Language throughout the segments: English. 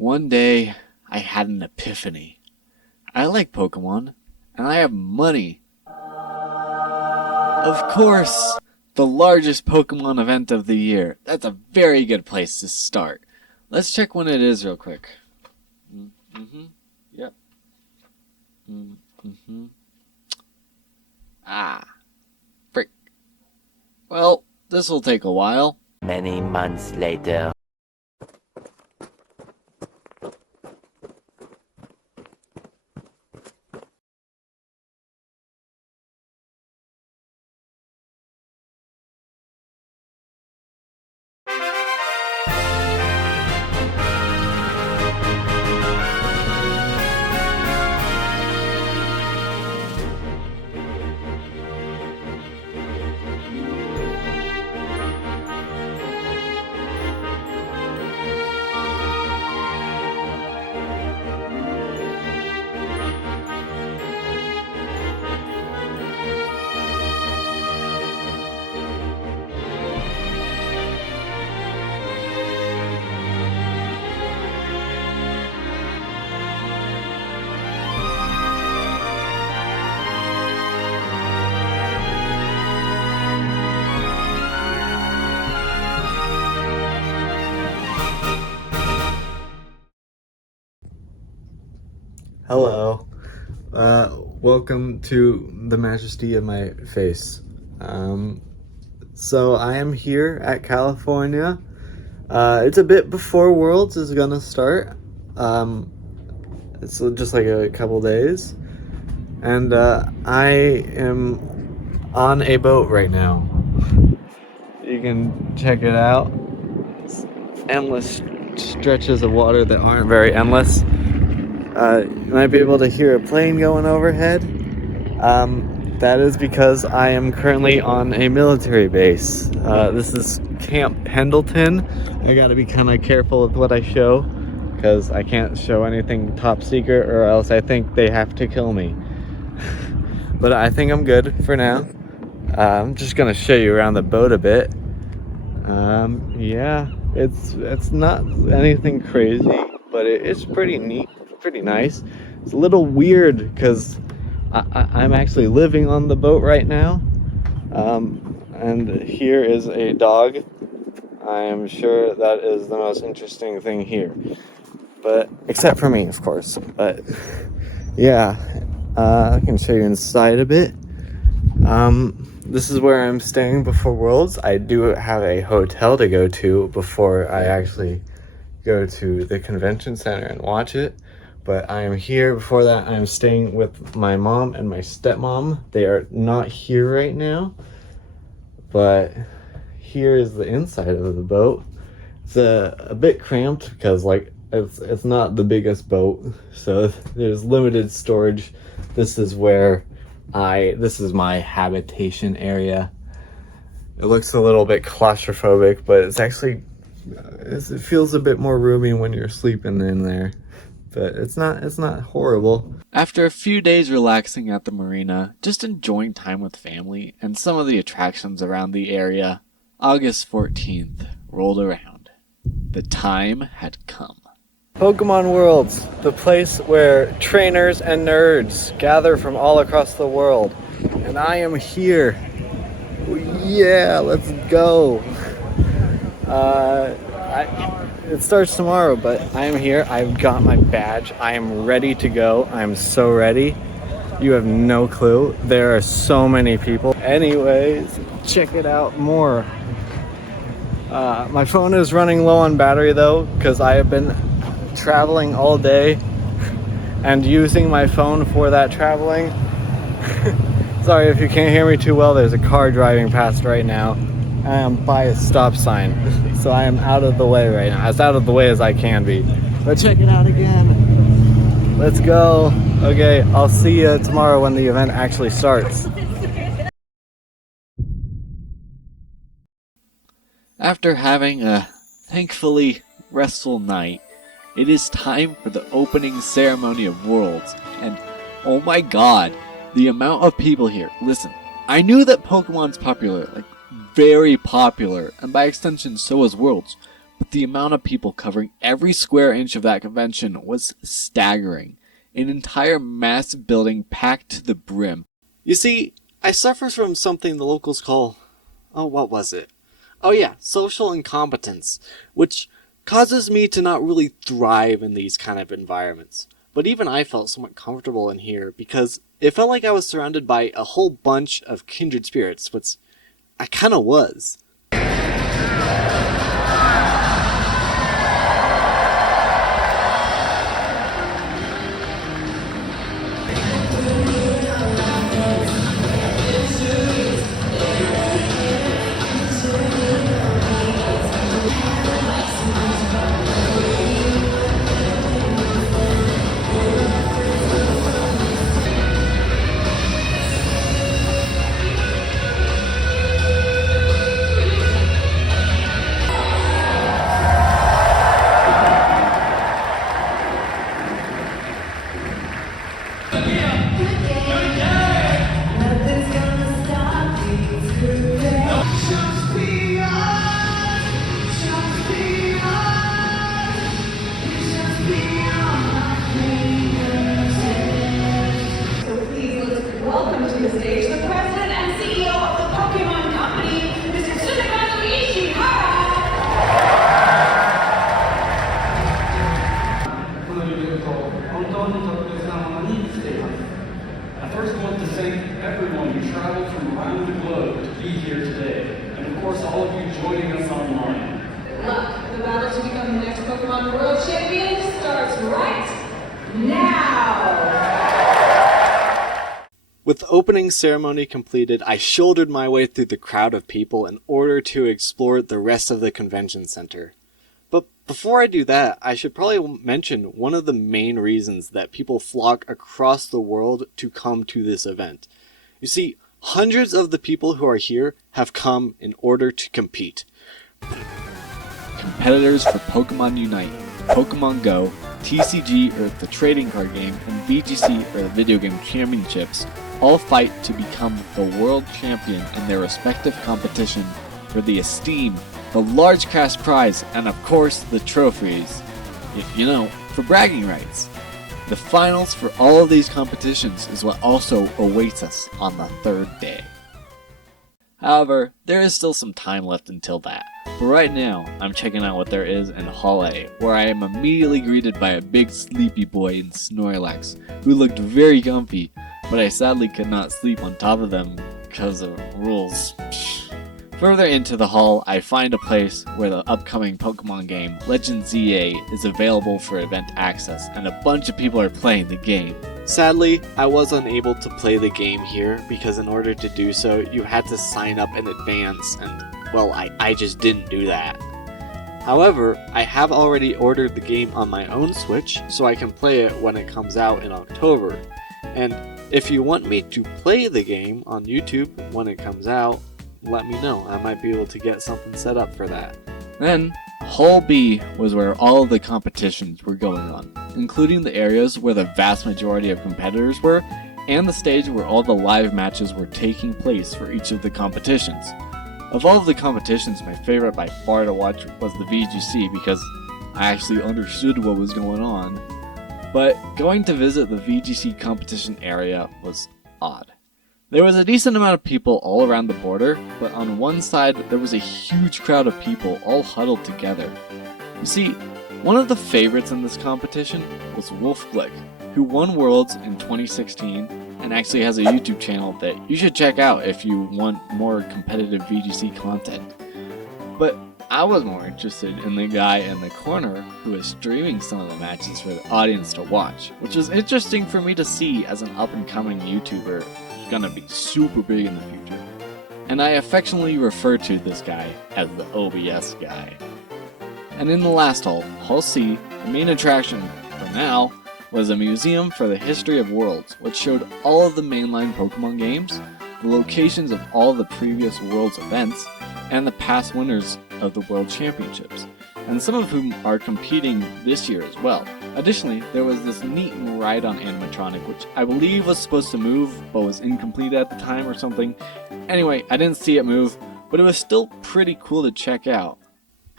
One day, I had an epiphany. I like Pokemon, and I have money. Of course, the largest Pokemon event of the year. That's a very good place to start. Let's check when it is real quick. Yep. Frick. Well, this will take a while. Many months later. Hello. Welcome to the majesty of my face. So I am here at California. It's a bit before Worlds is gonna start. It's just like a couple days. And I am on a boat right now. You can check it out. It's endless stretches of water that aren't very endless. You might be able to hear a plane going overhead. That is because I am currently on a military base. This is Camp Pendleton. I gotta be kind of careful with what I show because I can't show anything top secret or else I think they have to kill me. But I think I'm good for now. I'm just gonna show you around the boat a bit. Yeah, it's not anything crazy, but it's pretty neat. Pretty nice. It's a little weird because I'm actually living on the boat right now, and here is a dog. I am sure that is the most interesting thing here, but except for me, of course. But yeah, I can show you inside a bit. This is where I'm staying before Worlds. I do have a hotel to go to before I actually go to the convention center and watch it. But I am here. Before that, I am staying with my mom and my stepmom. They are not here right now. But here is the inside of the boat. It's a bit cramped because it's not the biggest boat. So there's limited storage. This is my habitation area. It looks a little bit claustrophobic, but it's actually, it feels a bit more roomy when you're sleeping in there. But it's not horrible. After a few days relaxing at the marina, just enjoying time with family and some of the attractions around the area, August 14th rolled around. The time had come. Pokémon Worlds, the place where trainers and nerds gather from all across the world. And I am here. Yeah, let's go. It starts tomorrow, but I am here. I've got my badge. I am ready to go. I'm so ready. You have no clue. There are so many people. Anyways, check it out more. My phone is running low on battery though, because I have been traveling all day and using my phone for that traveling. Sorry if you can't hear me too well. There's a car driving past right now. I am by a stop sign, so I am out of the way right now, as out of the way as I can be. But check it out again. Let's go. Okay, I'll see you tomorrow when the event actually starts. After having a thankfully restful night, it is time for the opening ceremony of Worlds. And oh my god, the amount of people here. Listen, I knew that Pokemon's popular, very popular, and by extension so is Worlds. But but the amount of people covering every square inch of that convention was staggering. An entire massive building packed to the brim. You see, I suffer from something the locals call, what was it? Oh yeah, social incompetence, which causes me to not really thrive in these kind of environments. But even I felt somewhat comfortable in here because it felt like I was surrounded by a whole bunch of kindred spirits, which I kinda was. Welcome to the stage, the President and CEO of the Pokemon Company, Mr. Tsunekazu Ishihara! このイベント、本当に特別なものにしています。I first want to thank everyone who traveled from around the globe to be here today, and of course all of you joining us online. Good luck. The battle to become the next Pokemon World Champion starts right now! With the opening ceremony completed, I shouldered my way through the crowd of people in order to explore the rest of the convention center. But before I do that, I should probably mention one of the main reasons that people flock across the world to come to this event. You see, hundreds of the people who are here have come in order to compete. Competitors for Pokemon Unite, Pokemon Go, TCG or the trading card game, and VGC or the video game championships all fight to become the world champion in their respective competition for the esteem, the large cash prize, and of course the trophies, for bragging rights. The finals for all of these competitions is what also awaits us on the third day. However, there is still some time left until that. But right now, I'm checking out what there is in Hall A, where I am immediately greeted by a big sleepy boy in Snorlax, who looked very comfy, but I sadly could not sleep on top of them because of rules. Further into the hall, I find a place where the upcoming Pokemon game, Legend ZA, is available for event access, and a bunch of people are playing the game. Sadly, I was unable to play the game here because in order to do so, you had to sign up in advance, and well, I just didn't do that. However, I have already ordered the game on my own Switch, so I can play it when it comes out in October. And if you want me to play the game on YouTube when it comes out, let me know. I might be able to get something set up for that. Then, Hall B was where all of the competitions were going on, including the areas where the vast majority of competitors were, and the stage where all the live matches were taking place for each of the competitions. Of all of the competitions, my favorite by far to watch was the VGC because I actually understood what was going on. But going to visit the VGC competition area was odd. There was a decent amount of people all around the border, but on one side there was a huge crowd of people all huddled together. You see, one of the favorites in this competition was Wolf Glick, who won Worlds in 2016 and actually has a YouTube channel that you should check out if you want more competitive VGC content. But I was more interested in the guy in the corner who is streaming some of the matches for the audience to watch, which is interesting for me to see as an up-and-coming YouTuber who's gonna be super big in the future. And I affectionately refer to this guy as the OBS guy. And in the last hall, Hall C, the main attraction, for now, was a museum for the history of Worlds, which showed all of the mainline Pokemon games, the locations of all of the previous Worlds events, and the past winners of the World Championships, and some of whom are competing this year as well. Additionally, there was this neat ride-on animatronic, which I believe was supposed to move, but was incomplete at the time or something. Anyway, I didn't see it move, but it was still pretty cool to check out.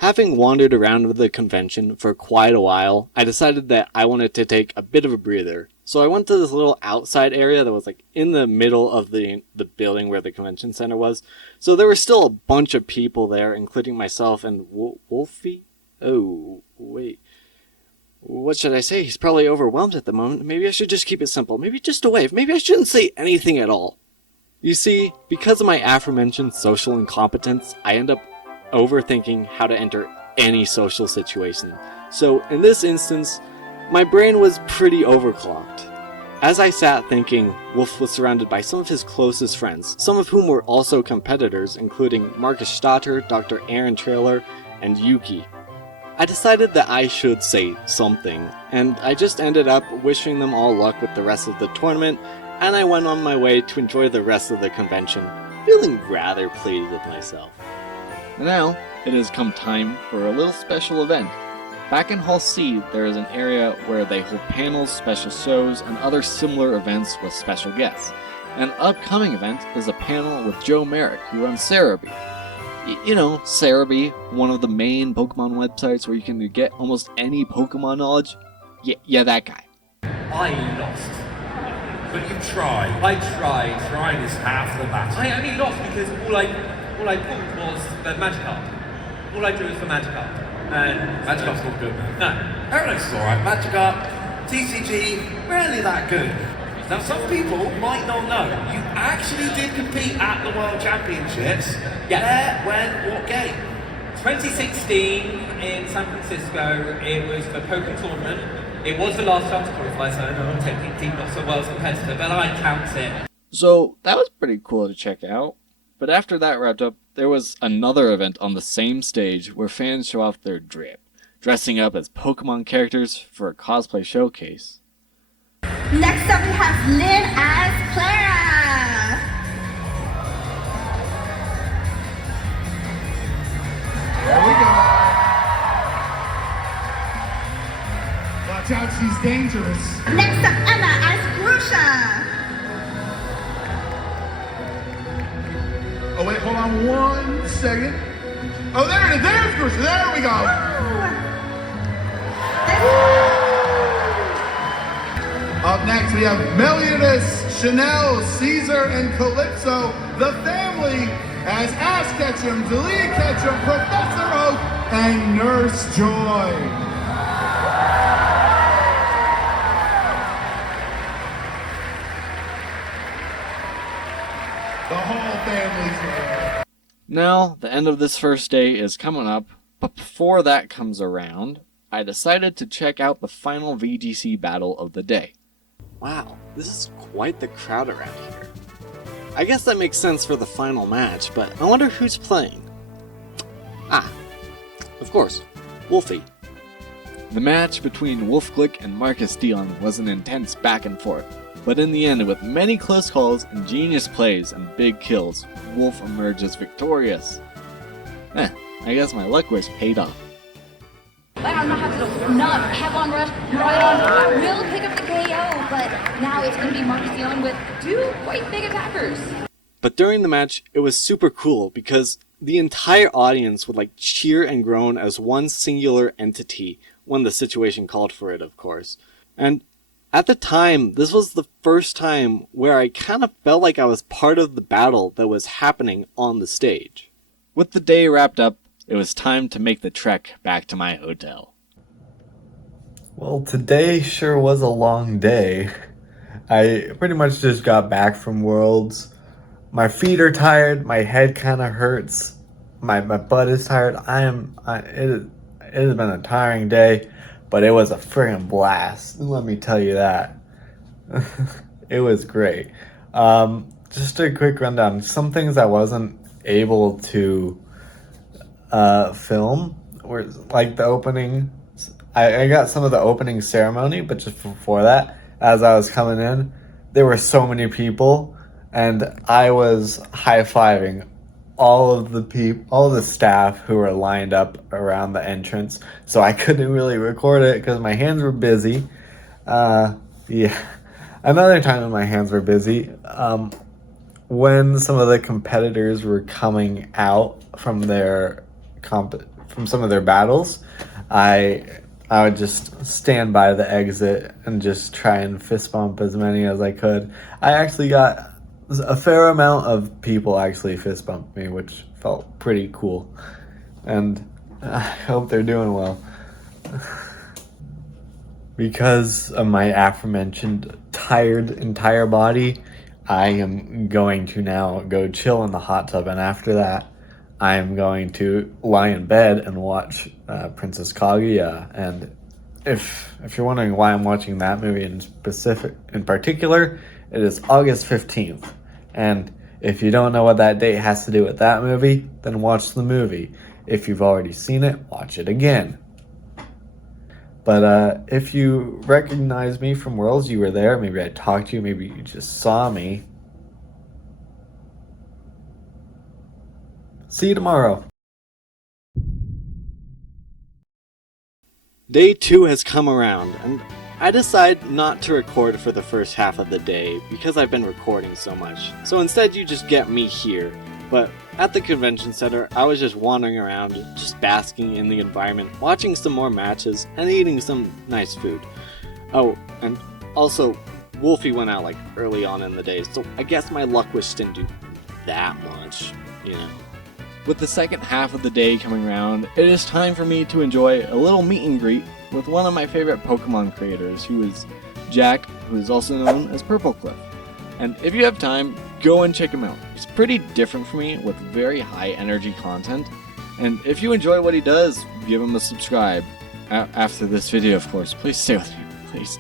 Having wandered around the convention for quite a while, I decided that I wanted to take a bit of a breather. So I went to this little outside area that was like in the middle of the building where the convention center was. So there were still a bunch of people there, including myself and Wolfie. Oh, wait. What should I say? He's probably overwhelmed at the moment. Maybe I should just keep it simple. Maybe just a wave. Maybe I shouldn't say anything at all. You see, because of my aforementioned social incompetence, I end up overthinking how to enter any social situation. So in this instance, my brain was pretty overclocked. As I sat thinking, Wolf was surrounded by some of his closest friends, some of whom were also competitors, including Marcus Stotter, Dr. Aaron Trailer, and Yuki. I decided that I should say something, and I just ended up wishing them all luck with the rest of the tournament, and I went on my way to enjoy the rest of the convention, feeling rather pleased with myself. Now, it has come time for a little special event. Back in Hall C, there is an area where they hold panels, special shows, and other similar events with special guests. An upcoming event is a panel with Joe Merrick, who runs Cerebi. You know, Cerebi, one of the main Pokemon websites where you can get almost any Pokemon knowledge. Yeah, that guy. I lost. But you tried. I tried. Trying is half the battle. I only lost because all I pulled was the Magikarp. All I drew was the Magikarp. And Magikarp's not good, man. No. Paradox is alright. Magikarp, TCG, rarely that good. Now some people might not know, you actually did compete at the World Championships. Yes. Where, when, what game? 2016 in San Francisco, it was the Pokémon tournament. It was the last time to qualify, so I know I'm technically not so well as a competitor, but I count it. So, that was pretty cool to check out. But after that wrapped up, there was another event on the same stage where fans show off their drip, dressing up as Pokemon characters for a cosplay showcase. Next up, we have Lynn as Clara. There we go. Watch out, she's dangerous. Next up, Emma as Grusha. Oh wait, hold on 1 second. Oh, there it is. There's Grusha. There we go. Up next, we have Meliodas, Chanel, Caesar, and Calypso, the family, as Ash Ketchum, Dalia Ketchum, Professor Oak, and Nurse Joy. The whole family's here. Now, the end of this first day is coming up, but before that comes around, I decided to check out the final VGC battle of the day. Wow, this is quite the crowd around here. I guess that makes sense for the final match, but I wonder who's playing. Ah, of course, Wolfie. The match between Wolfglick and Marcus Dion was an intense back and forth, but in the end, with many close calls, ingenious plays, and big kills, Wolf emerges victorious. I guess my luck was paid off. I don't know how to not have on rush right on. I will pick up the KO, but now it's going to be Marcus Dion with two quite big attackers. But during the match, it was super cool because the entire audience would cheer and groan as one singular entity when the situation called for it, of course. And at the time, this was the first time where I kind of felt like I was part of the battle that was happening on the stage. With the day wrapped up, it was time to make the trek back to my hotel. Well, today sure was a long day. I pretty much just got back from Worlds. My feet are tired, my head kind of hurts, my butt is tired. It has been a tiring day, but it was a friggin' blast. Let me tell you that. It was great. Just a quick rundown. Some things I wasn't able to film were like the opening. I got some of the opening ceremony, but just before that, as I was coming in, there were so many people, and I was high-fiving all of the staff who were lined up around the entrance, so I couldn't really record it because my hands were busy. Another time when my hands were busy, when some of the competitors were coming out from their from some of their battles, I would just stand by the exit and just try and fist bump as many as I could. I actually got a fair amount of people actually fist bumped me, which felt pretty cool. And I hope they're doing well. Because of my aforementioned tired entire body, I am going to now go chill in the hot tub, and after that, I am going to lie in bed and watch Princess Kaguya. And if you're wondering why I'm watching that movie in particular, it is August 15th. And if you don't know what that date has to do with that movie, then watch the movie. If you've already seen it, watch it again. But if you recognize me from Worlds, you were there, maybe I talked to you, maybe you just saw me. See you tomorrow. Day 2 has come around, and I decide not to record for the first half of the day because I've been recording so much. So instead you just get me here. But at the convention center, I was just wandering around, just basking in the environment, watching some more matches, and eating some nice food. Oh, and also, Wolfie went out like early on in the day, so I guess my luck wish didn't do that much, you know. With the second half of the day coming around, it is time for me to enjoy a little meet and greet with one of my favorite Pokemon creators, who is Jack, who is also known as Purple Cliff. And if you have time, go and check him out. He's pretty different from me with very high energy content. And if you enjoy what he does, give him a subscribe. After this video, of course. Please stay with me, please.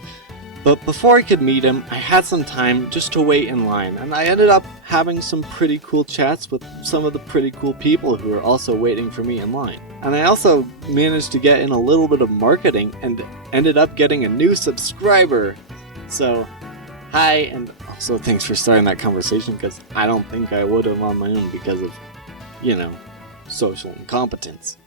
But before I could meet him, I had some time just to wait in line, and I ended up having some pretty cool chats with some of the pretty cool people who were also waiting for me in line. And I also managed to get in a little bit of marketing and ended up getting a new subscriber. So, hi, and also thanks for starting that conversation, because I don't think I would have on my own because of, you know, social incompetence.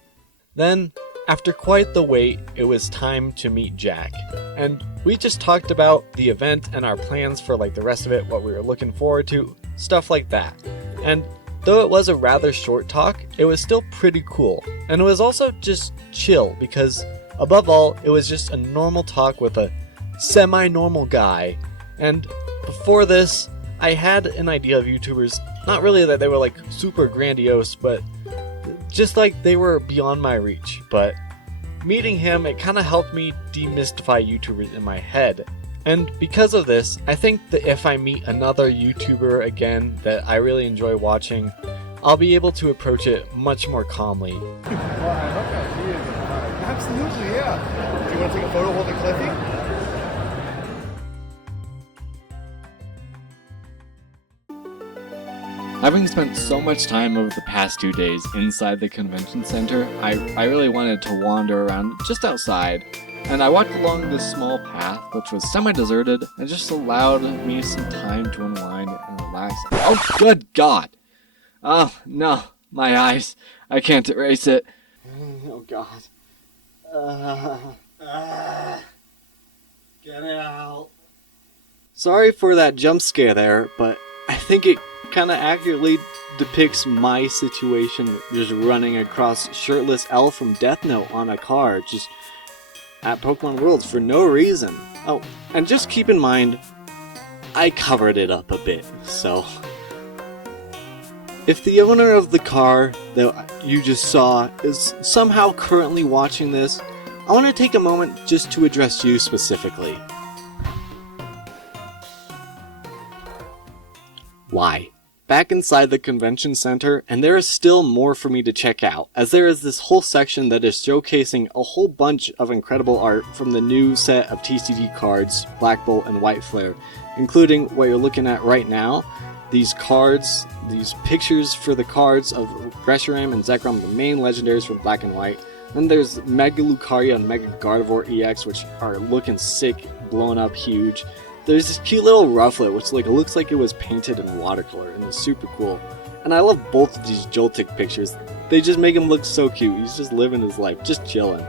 Then, after quite the wait, it was time to meet Jack. And we just talked about the event and our plans for like the rest of it, what we were looking forward to, stuff like that. And though it was a rather short talk, it was still pretty cool. And it was also just chill because, above all, it was just a normal talk with a semi-normal guy. And before this, I had an idea of YouTubers, not really that they were like super grandiose, but just like they were beyond my reach. But meeting him, it kind of helped me demystify YouTubers in my head. And because of this, I think that if I meet another YouTuber again that I really enjoy watching, I'll be able to approach it much more calmly. Well, I hope that he is. Absolutely, yeah. Do you want to take a photo holding Cliffy? Having spent so much time over the past 2 days inside the convention center, I really wanted to wander around just outside, and I walked along this small path which was semi-deserted and just allowed me some time to unwind and relax. Oh, good God! Oh, no, my eyes. I can't erase it. Oh God. Get it out. Sorry for that jump scare there, but I think it kind of accurately depicts my situation, just running across shirtless L from Death Note on a car, just at Pokémon Worlds for no reason. Oh, and just keep in mind, I covered it up a bit, so if the owner of the car that you just saw is somehow currently watching this, I want to take a moment just to address you specifically. Why? Back inside the convention center, and there is still more for me to check out, as there is this whole section that is showcasing a whole bunch of incredible art from the new set of TCG cards, Black Bolt and White Flare, including what you're looking at right now, these cards, these pictures for the cards of Reshiram and Zekrom, the main legendaries from Black and White. Then there's Mega Lucario and Mega Gardevoir EX, which are looking sick, blown up huge. There's this cute little rufflet, which looks like it was painted in watercolor, and it's super cool. And I love both of these Joltik pictures. They just make him look so cute. He's just living his life, just chilling.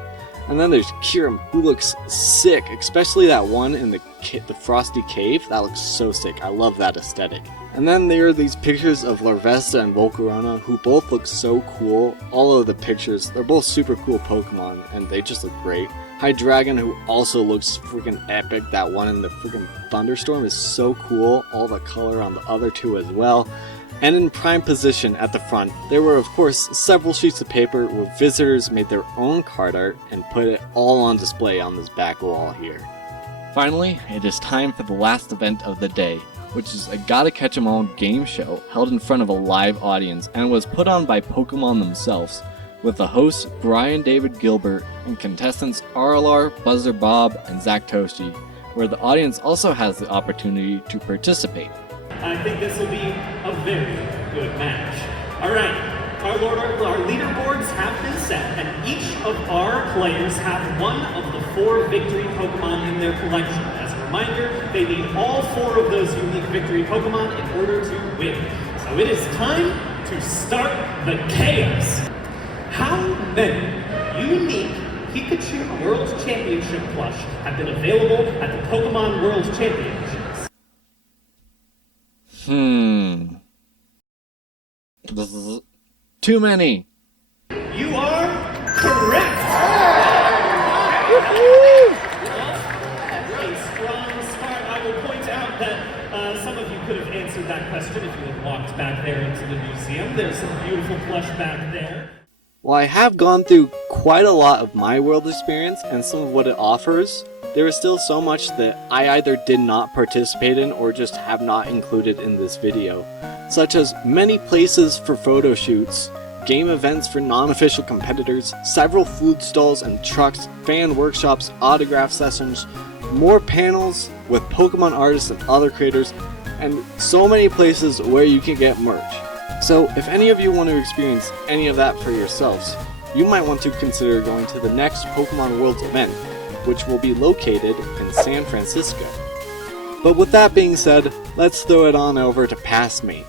And then there's Kirim, who looks sick, especially that one in the the frosty cave. That looks so sick. I love that aesthetic. And then there are these pictures of Larvesta and Volcarona, who both look so cool. All of the pictures, they're both super cool Pokemon, and they just look great. Hydreigon, who also looks freaking epic. That one in the freaking thunderstorm is so cool. All the color on the other two as well. And in prime position at the front, there were of course several sheets of paper where visitors made their own card art and put it all on display on this back wall here. Finally, it is time for the last event of the day, which is a Gotta Catch 'em All game show held in front of a live audience and was put on by Pokemon themselves, with the hosts Brian David Gilbert and contestants RLR, Buzzer Bob, and Zach Toasty, where the audience also has the opportunity to participate. I think this will be a very good match. Alright, our leaderboards have been set, and each of our players have one of the 4 victory Pokemon in their collection. As a reminder, they need all 4 of those unique victory Pokemon in order to win. So it is time to start the chaos. How many unique Pikachu World Championship plush have been available at the Pokemon Worlds Championships? Too many. You are correct! A strong start. I will point out that some of you could have answered that question if you had walked back there into the museum. There's some beautiful plush back there. While I have gone through quite a lot of my world experience and some of what it offers, there is still so much that I either did not participate in or just have not included in this video, such as many places for photo shoots, game events for non-official competitors, several food stalls and trucks, fan workshops, autograph sessions, more panels with Pokemon artists and other creators, and so many places where you can get merch. So if any of you want to experience any of that for yourselves, you might want to consider going to the next Pokemon Worlds event, which will be located in San Francisco. But with that being said, let's throw it on over to Past Me.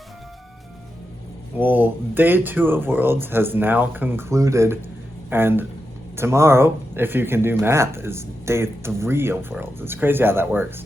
Well, day 2 of Worlds has now concluded, and tomorrow, if you can do math, is day 3 of Worlds. It's crazy how that works.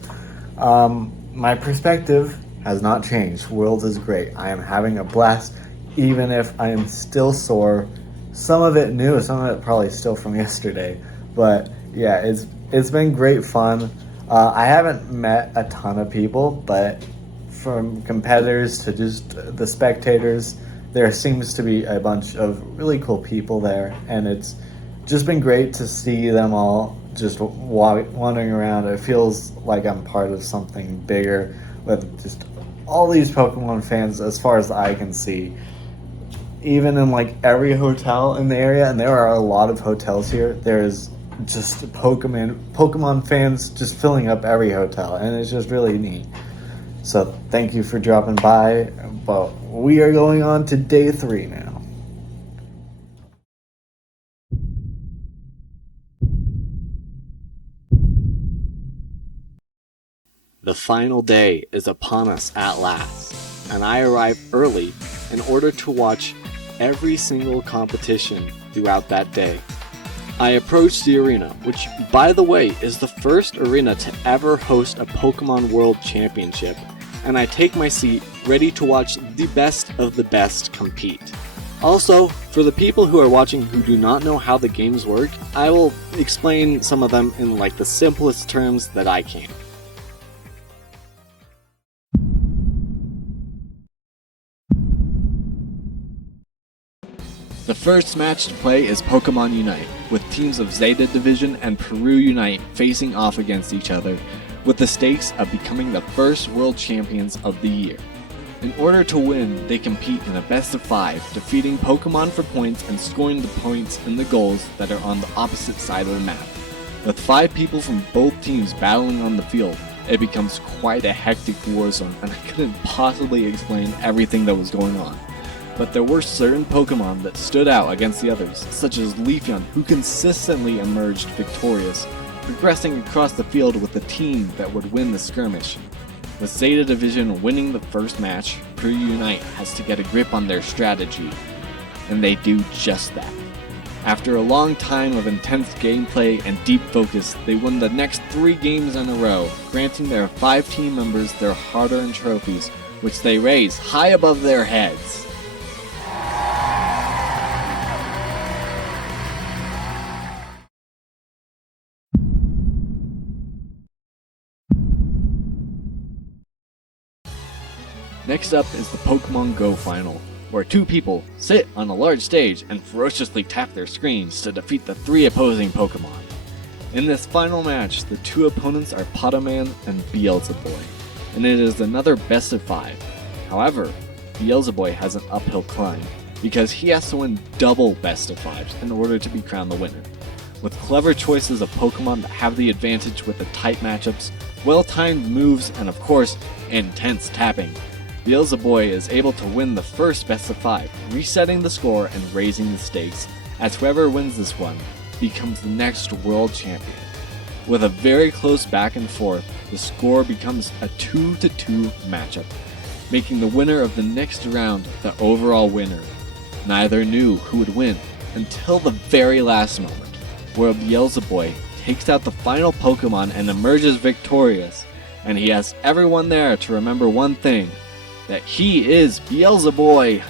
My perspective has not changed. Worlds is great. I am having a blast, even if I am still sore. Some of it new, some of it probably still from yesterday. But yeah, it's been great fun. I haven't met a ton of people, but from competitors to just the spectators, there seems to be a bunch of really cool people there, and it's just been great to see them all just wandering around. It feels like I'm part of something bigger with just all these Pokemon fans as far as the eye can see. Even in like every hotel in the area, and there are a lot of hotels here, there's just Pokemon fans just filling up every hotel, and it's just really neat. So thank you for dropping by, but we are going on to day 3 now. The final day is upon us at last, and I arrive early in order to watch every single competition throughout that day. I approach the arena, which by the way is the first arena to ever host a Pokemon World Championship, and I take my seat ready to watch the best of the best compete. Also, for the people who are watching who do not know how the games work, I will explain some of them in like the simplest terms that I can. The first match to play is Pokemon Unite, with teams of Zeta Division and Peru Unite facing off against each other, with the stakes of becoming the first world champions of the year. In order to win, they compete in a best of 5, defeating Pokemon for points and scoring the points in the goals that are on the opposite side of the map. With 5 people from both teams battling on the field, it becomes quite a hectic war zone, and I couldn't possibly explain everything that was going on. But there were certain Pokemon that stood out against the others, such as Leafeon, who consistently emerged victorious, progressing across the field with the team that would win the skirmish. With Zeta Division winning the first match, Peru Unite has to get a grip on their strategy, and they do just that. After a long time of intense gameplay and deep focus, they won the next 3 games in a row, granting their 5 team members their hard-earned trophies, which they raise high above their heads. Next up is the Pokemon Go final, where 2 people sit on a large stage and ferociously tap their screens to defeat the 3 opposing Pokemon. In this final match, the 2 opponents are Potoman and Beelzeboy, and it is another best of 5. However, Beelzeboy has an uphill climb, because he has to win double best of 5s in order to be crowned the winner. With clever choices of Pokemon that have the advantage with the tight matchups, well-timed moves, and of course, intense tapping, Beelzeboy is able to win the first best of 5, resetting the score and raising the stakes, as whoever wins this one becomes the next world champion. With a very close back and forth, the score becomes a 2-2 matchup, making the winner of the next round the overall winner. Neither knew who would win until the very last moment, where Beelzeboy takes out the final Pokemon and emerges victorious, and he asks everyone there to remember one thing: that he is Beelzeboy.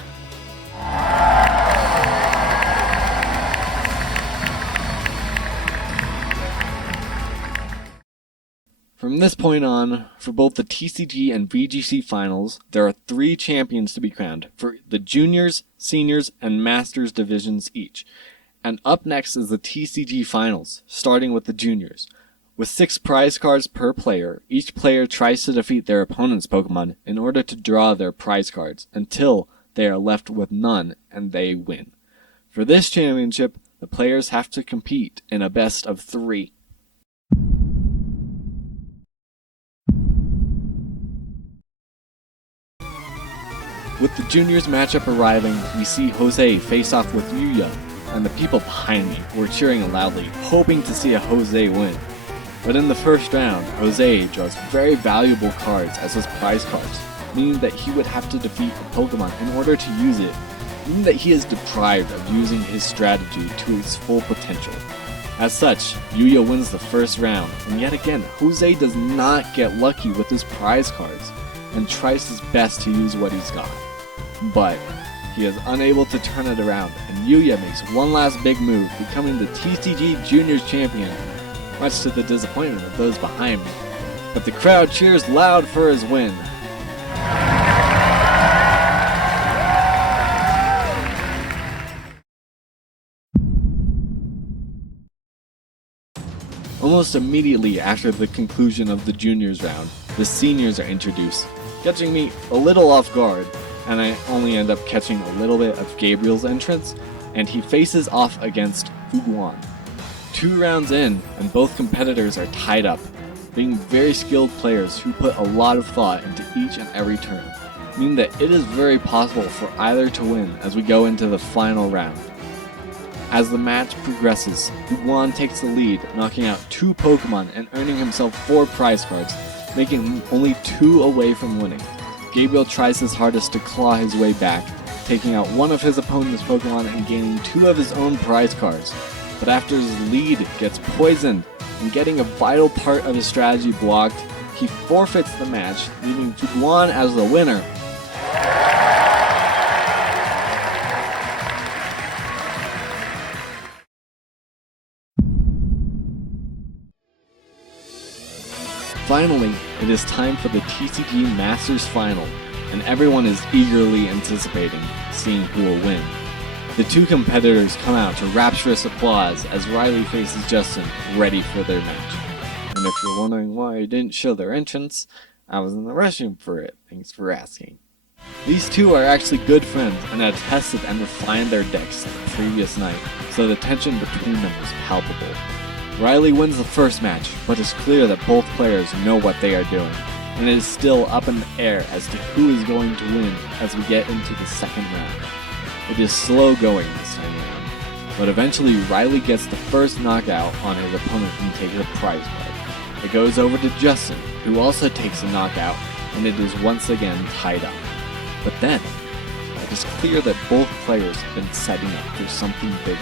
From this point on, for both the TCG and VGC finals, there are 3 champions to be crowned for the juniors, seniors, and masters divisions each. And up next is the TCG finals, starting with the juniors. With 6 prize cards per player, each player tries to defeat their opponent's Pokemon in order to draw their prize cards, until they are left with none and they win. For this championship, the players have to compete in a best of 3. With the juniors matchup arriving, we see Jose face off with Yuya, and the people behind me were cheering loudly, hoping to see a Jose win. But in the first round, Jose draws very valuable cards as his prize cards, meaning that he would have to defeat a Pokemon in order to use it, meaning that he is deprived of using his strategy to its full potential. As such, Yuya wins the first round, and yet again, Jose does not get lucky with his prize cards, and tries his best to use what he's got. But he is unable to turn it around, and Yuya makes one last big move, becoming the TCG Juniors Champion, much to the disappointment of those behind me. But the crowd cheers loud for his win. Almost immediately after the conclusion of the juniors round, the seniors are introduced, catching me a little off guard, and I only end up catching a little bit of Gabriel's entrance, and he faces off against Fuguan. 2 rounds in, and both competitors are tied up, being very skilled players who put a lot of thought into each and every turn, meaning that it is very possible for either to win as we go into the final round. As the match progresses, Fuguan takes the lead, knocking out 2 Pokemon and earning himself 4 prize cards, making him only 2 away from winning. Gabriel tries his hardest to claw his way back, taking out one of his opponent's Pokemon and gaining 2 of his own prize cards. But after his lead gets poisoned and getting a vital part of his strategy blocked, he forfeits the match, leaving Fuguan as the winner. Finally, it is time for the TCG Masters Final, and everyone is eagerly anticipating seeing who will win. The 2 competitors come out to rapturous applause as Riley faces Justin, ready for their match. And if you're wondering why I didn't show their entrance, I was in the restroom for it. Thanks for asking. These 2 are actually good friends and had tested and refined their decks the previous night, so the tension between them was palpable. Riley wins the first match, but it's clear that both players know what they are doing, and it is still up in the air as to who is going to win as we get into the second round. It is slow going this time around, but eventually Riley gets the first knockout on his opponent and takes a prize card. It goes over to Justin, who also takes a knockout, and it is once again tied up. But then, it is clear that both players have been setting up for something bigger.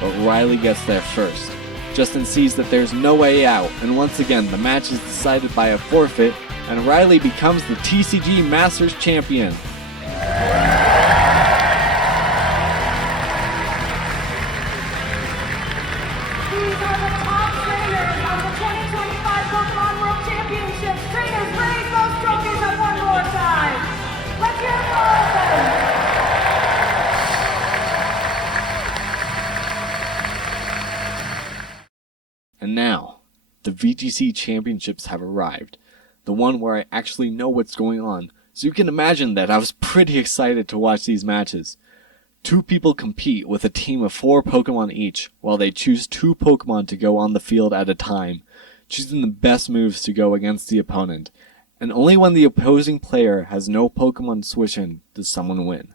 but Riley gets there first. Justin sees that there's no way out, and once again the match is decided by a forfeit, and Riley becomes the TCG Masters Champion. These are the top trainers of the 2025 Pokémon World Championships. Trainers, raise those trophies up one more time. Let's hear it for all of them. And now, the VGC Championships have arrived. The one where I actually know what's going on. So you can imagine that I was pretty excited to watch these matches. 2 people compete with a team of 4 Pokemon each, while they choose 2 Pokemon to go on the field at a time, choosing the best moves to go against the opponent. And only when the opposing player has no Pokemon switch in does someone win.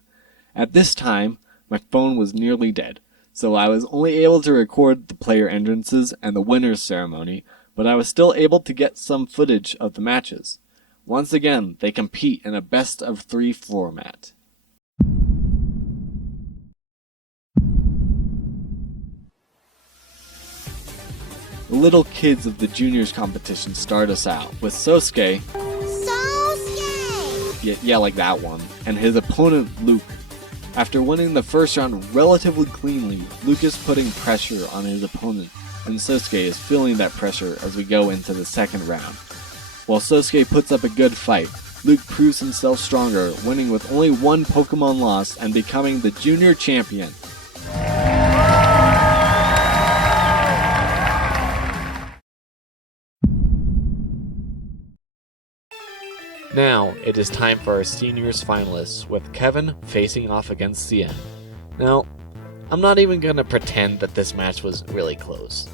At this time, my phone was nearly dead, so I was only able to record the player entrances and the winners ceremony, but I was still able to get some footage of the matches. Once again, they compete in a best of 3 format. The little kids of the juniors competition start us out with Sosuke, yeah, like that one, and his opponent Luke. After winning the first round relatively cleanly, Luke is putting pressure on his opponent, and Sosuke is feeling that pressure as we go into the second round. While Sosuke puts up a good fight, Luke proves himself stronger, winning with only 1 Pokemon lost and becoming the junior champion. Now, it is time for our seniors finalists, with Kevin facing off against Cien. Now, I'm not even gonna pretend that this match was really close.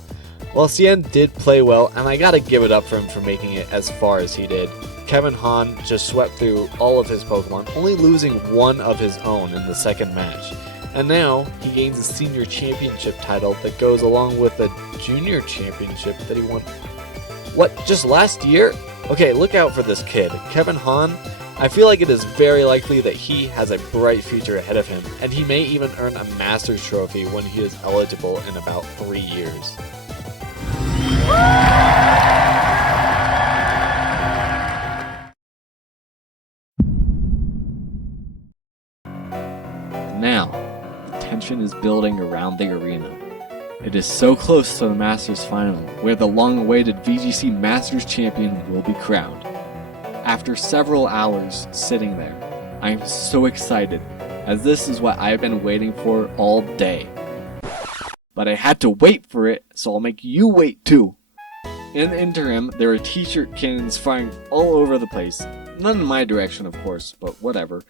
While Cien did play well, and I gotta give it up for him for making it as far as he did, Kevin Han just swept through all of his Pokemon, only losing 1 of his own in the second match. And now, he gains a senior championship title that goes along with the junior championship that he won, what, just last year? Okay, look out for this kid, Kevin Han. I feel like it is very likely that he has a bright future ahead of him, and he may even earn a Masters trophy when he is eligible in about 3 years. Now, the tension is building around the arena. It is so close to the Masters final, where the long-awaited VGC Masters champion will be crowned. After several hours sitting there, I am so excited, as this is what I've been waiting for all day. But I had to wait for it, so I'll make you wait too. In the interim, there are t-shirt cannons firing all over the place. None in my direction, of course, but whatever.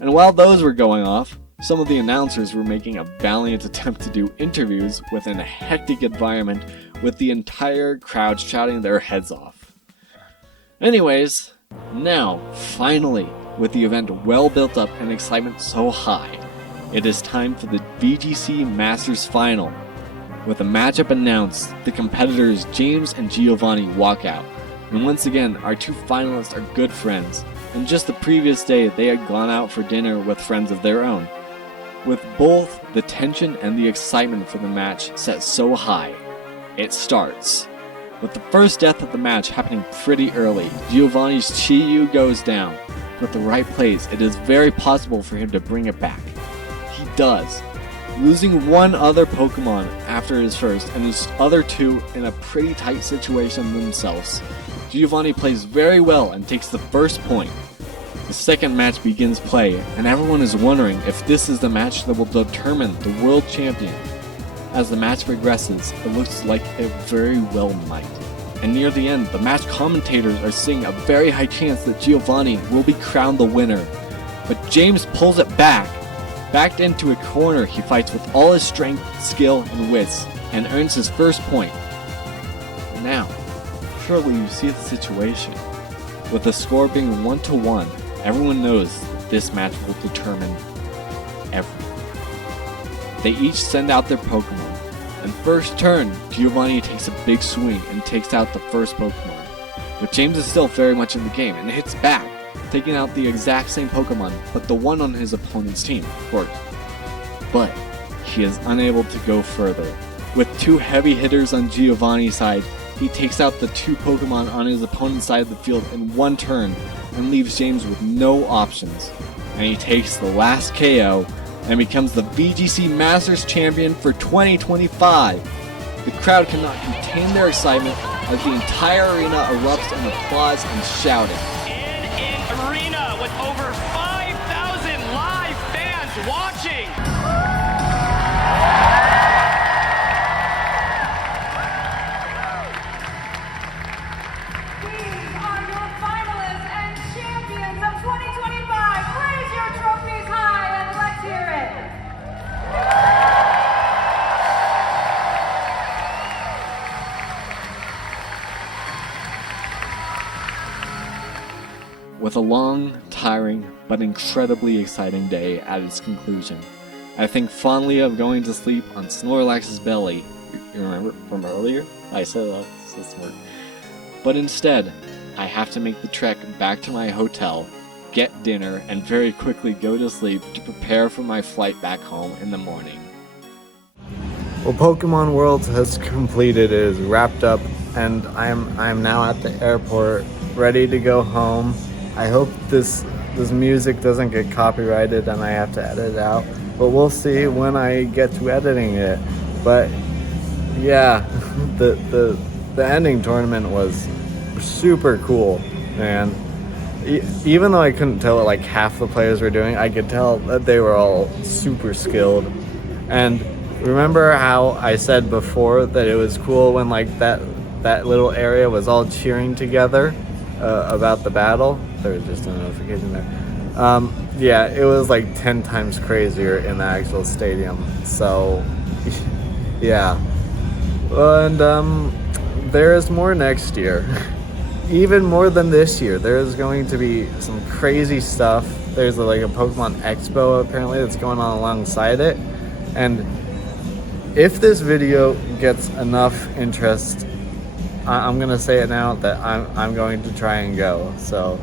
And while those were going off, some of the announcers were making a valiant attempt to do interviews within a hectic environment with the entire crowd shouting their heads off. Anyways, now, finally, with the event well built up and excitement so high, it is time for the VGC Masters Final. With the matchup announced, the competitors James and Giovanni walk out, and once again our 2 finalists are good friends, and just the previous day they had gone out for dinner with friends of their own. With both the tension and the excitement for the match set so high, it starts. With the first death of the match happening pretty early, Giovanni's Chi-Yu goes down. With the right plays, it is very possible for him to bring it back. He does, losing 1 other Pokemon after his first, and his other 2 in a pretty tight situation themselves. Giovanni plays very well and takes the first point. The second match begins play, and everyone is wondering if this is the match that will determine the world champion. As the match progresses, it looks like it very well might. And near the end, the match commentators are seeing a very high chance that Giovanni will be crowned the winner. But James pulls it back. Backed into a corner, he fights with all his strength, skill, and wits, and earns his first point. Now, surely you see the situation. With the score being 1-1, everyone knows that this match will determine everything. They each send out their Pokemon, and first turn, Giovanni takes a big swing and takes out the first Pokemon. But James is still very much in the game and hits back, taking out the exact same Pokemon, but the one on his opponent's team, of course. But he is unable to go further. With 2 heavy hitters on Giovanni's side, he takes out the 2 Pokemon on his opponent's side of the field in one turn and leaves James with no options. And he takes the last KO and becomes the VGC Masters Champion for 2025. The crowd cannot contain their excitement as the entire arena erupts in applause and shouting. In an arena with over 5,000 live fans watching. These are your finalists and champions of 2025. Raise your trophies high and let's hear it. With a long, tiring, but incredibly exciting day at its conclusion, I think fondly of going to sleep on Snorlax's belly. You remember from earlier? I said that's smart. But instead, I have to make the trek back to my hotel, get dinner, and very quickly go to sleep to prepare for my flight back home in the morning. Well, Pokemon Worlds has completed, it is wrapped up, and I'm now at the airport, ready to go home. I hope this music doesn't get copyrighted and I have to edit it out, but we'll see when I get to editing it. But yeah, the ending tournament was super cool, man. Even though I couldn't tell what like half the players were doing, I could tell that they were all super skilled. And remember how I said before that it was cool when like that little area was all cheering together about the battle? There was just a notification there. Yeah, it was like 10 times crazier in the actual stadium. So yeah, and there is more next year. Even more than this year. There is going to be some crazy stuff. There's like a Pokemon Expo apparently that's going on alongside it. And if this video gets enough interest, I'm gonna say it now that I'm going to try and go. So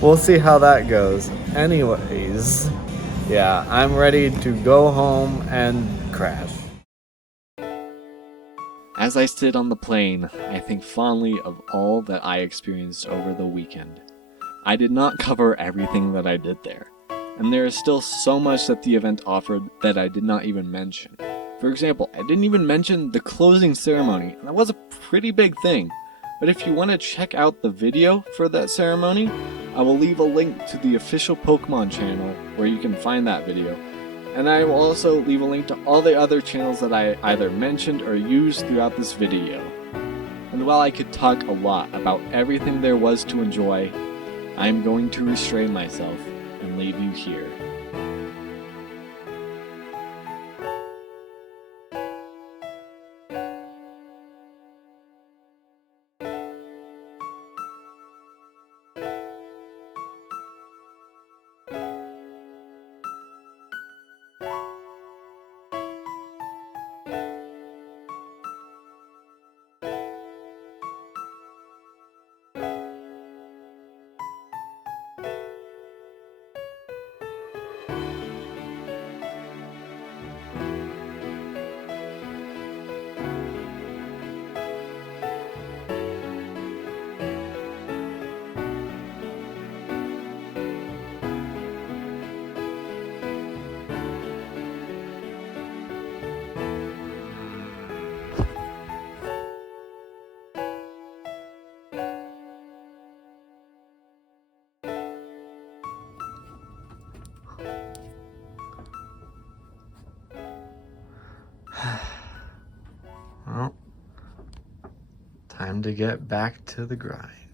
we'll see how that goes. Anyways, yeah, I'm ready to go home and crash. As I sit on the plane, I think fondly of all that I experienced over the weekend. I did not cover everything that I did there, and there is still so much that the event offered that I did not even mention. For example, I didn't even mention the closing ceremony, and that was a pretty big thing. But if you want to check out the video for that ceremony, I will leave a link to the official Pokemon channel where you can find that video. And I will also leave a link to all the other channels that I either mentioned or used throughout this video. And while I could talk a lot about everything there was to enjoy, I am going to restrain myself and leave you here. Well, time to get back to the grind.